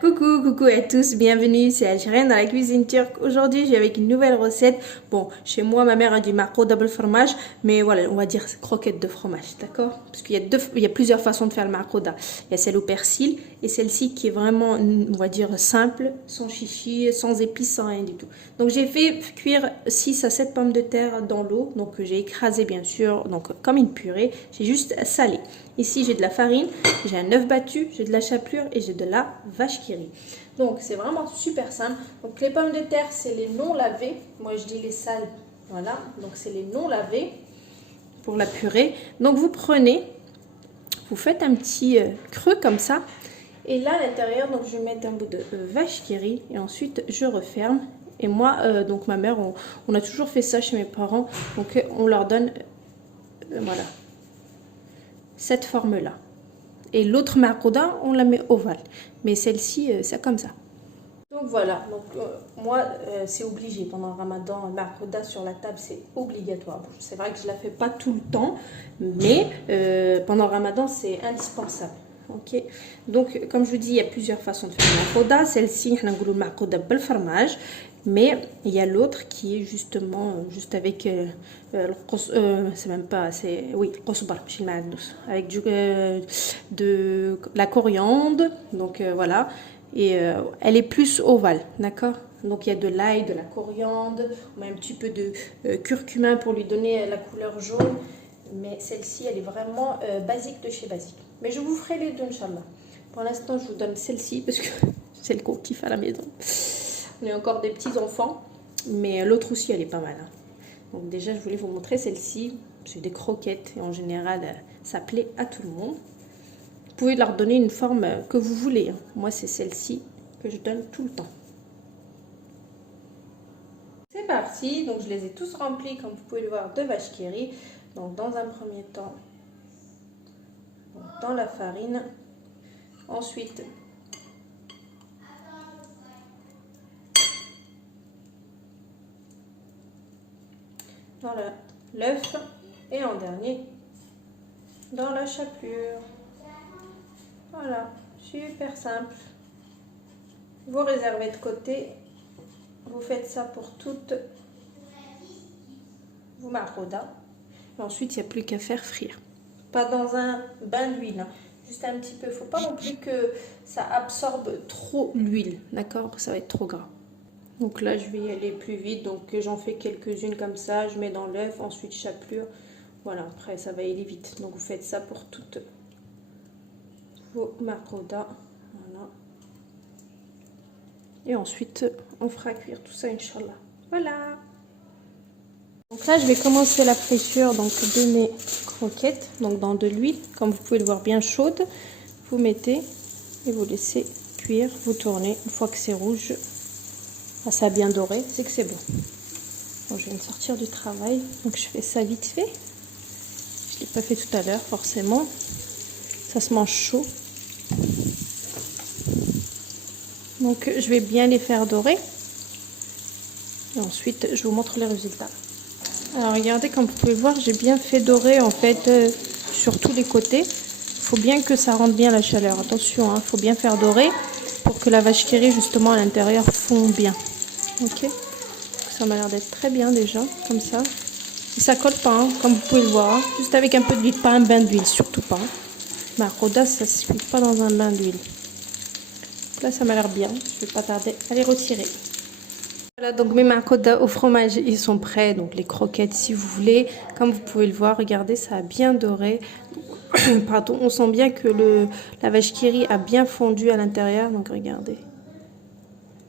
Coucou à tous, bienvenue, c'est Algérienne dans la cuisine turque. Aujourd'hui, j'ai avec une nouvelle recette. Bon, chez moi, ma mère a dit marco double fromage, mais voilà, on va dire croquette de fromage, d'accord? Parce qu'il y a plusieurs façons de faire le marcoda. Il y a celle au persil et celle-ci qui est vraiment, on va dire, simple, sans chichi, sans épices, sans rien du tout. Donc, j'ai fait cuire 6 à 7 pommes de terre dans l'eau, donc j'ai écrasé bien sûr, donc comme une purée. J'ai juste salé. Ici, j'ai de la farine, j'ai un œuf battu, j'ai de la chapelure et j'ai de la vache qui rit. Donc, c'est vraiment super simple. Donc, les pommes de terre, c'est les non lavées. Moi, je dis les sales. Voilà. Donc, c'est les non lavées pour la purée. Donc, vous prenez, vous faites un petit creux comme ça. Et là, à l'intérieur, donc, je vais mettre un bout de vache qui rit. Et ensuite, je referme. Et moi, donc, ma mère, on a toujours fait ça chez mes parents. Donc, on leur donne, voilà, cette forme-là. Et l'autre marcouda, on la met ovale. Mais celle-ci, c'est comme ça. Donc voilà, donc moi, c'est obligé. Pendant le ramadan, le marcouda sur la table, c'est obligatoire. Bon, c'est vrai que je ne la fais pas tout le temps, mais pendant le ramadan, c'est indispensable. Ok. Donc, comme je vous dis, il y a plusieurs façons de faire le marcouda. Celle-ci, on a le marcouda bel fromage. Mais il y a l'autre qui est justement juste avec c'est même pas, c'est oui, avec de la coriandre, donc voilà, et elle est plus ovale, d'accord. Donc il y a de l'ail, de la coriandre, on met un petit peu de curcuma pour lui donner la couleur jaune, mais celle-ci elle est vraiment basique de chez basique. Mais je vous ferai les deux, Inch'Allah. Pour l'instant, je vous donne celle-ci parce que c'est le qu'on kiffe à la maison. On est encore des petits enfants, mais l'autre aussi elle est pas mal. Hein. Donc déjà je voulais vous montrer celle-ci, c'est des croquettes et en général ça plaît à tout le monde. Vous pouvez leur donner une forme que vous voulez. Hein. Moi c'est celle-ci que je donne tout le temps. C'est parti, donc je les ai tous remplis comme vous pouvez le voir de vache qui rit. Donc dans un premier temps, dans la farine, ensuite dans l'œuf et en dernier dans la chapelure. Voilà, super simple. Vous réservez de côté. Vous faites ça pour toutes vos marcouda. Ensuite, il n'y a plus qu'à faire frire. Pas dans un bain d'huile, hein. Juste un petit peu. Il ne faut pas non plus que ça absorbe trop l'huile, d'accord? Ça va être trop gras. Donc là, je vais y aller plus vite. Donc j'en fais quelques-unes comme ça. Je mets dans l'œuf, ensuite chapelure. Voilà, après ça va aller vite. Donc vous faites ça pour toutes vos marcouda. Voilà. Et ensuite, on fera cuire tout ça, Inch'Allah. Voilà. Donc là, je vais commencer la friture donc, de mes croquettes. Donc dans de l'huile, comme vous pouvez le voir bien chaude. Vous mettez et vous laissez cuire. Vous tournez. Une fois que c'est rouge, ça a bien doré, c'est que c'est bon. Bon. Je viens de sortir du travail, donc je fais ça vite fait. Je ne l'ai pas fait tout à l'heure, forcément. Ça se mange chaud. Donc je vais bien les faire dorer. Et ensuite, je vous montre les résultats. Alors regardez, comme vous pouvez voir, j'ai bien fait dorer en fait sur tous les côtés. Il faut bien que ça rentre bien la chaleur. Attention, il faut bien faire dorer pour que la vache qui rit justement à l'intérieur fond bien. Ok, ça m'a l'air d'être très bien déjà, comme ça. Et ça colle pas, hein, comme vous pouvez le voir. Hein. Juste avec un peu d'huile, pas un bain d'huile, surtout pas. Marcouda, ça ne se cuit pas dans un bain d'huile. Là, ça m'a l'air bien. Je vais pas tarder à les retirer. Voilà, donc mes marcouda au fromage, ils sont prêts. Donc les croquettes, si vous voulez. Comme vous pouvez le voir, regardez, ça a bien doré. Pardon, on sent bien que la vache qui rit a bien fondu à l'intérieur. Donc regardez.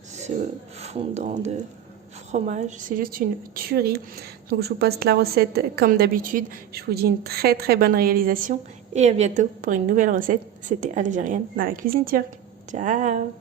Ce fondant de fromage, c'est juste une tuerie. Donc je vous poste la recette comme d'habitude. Je vous dis une très bonne réalisation et à bientôt pour une nouvelle recette. C'était Algérienne dans la cuisine turque. Ciao.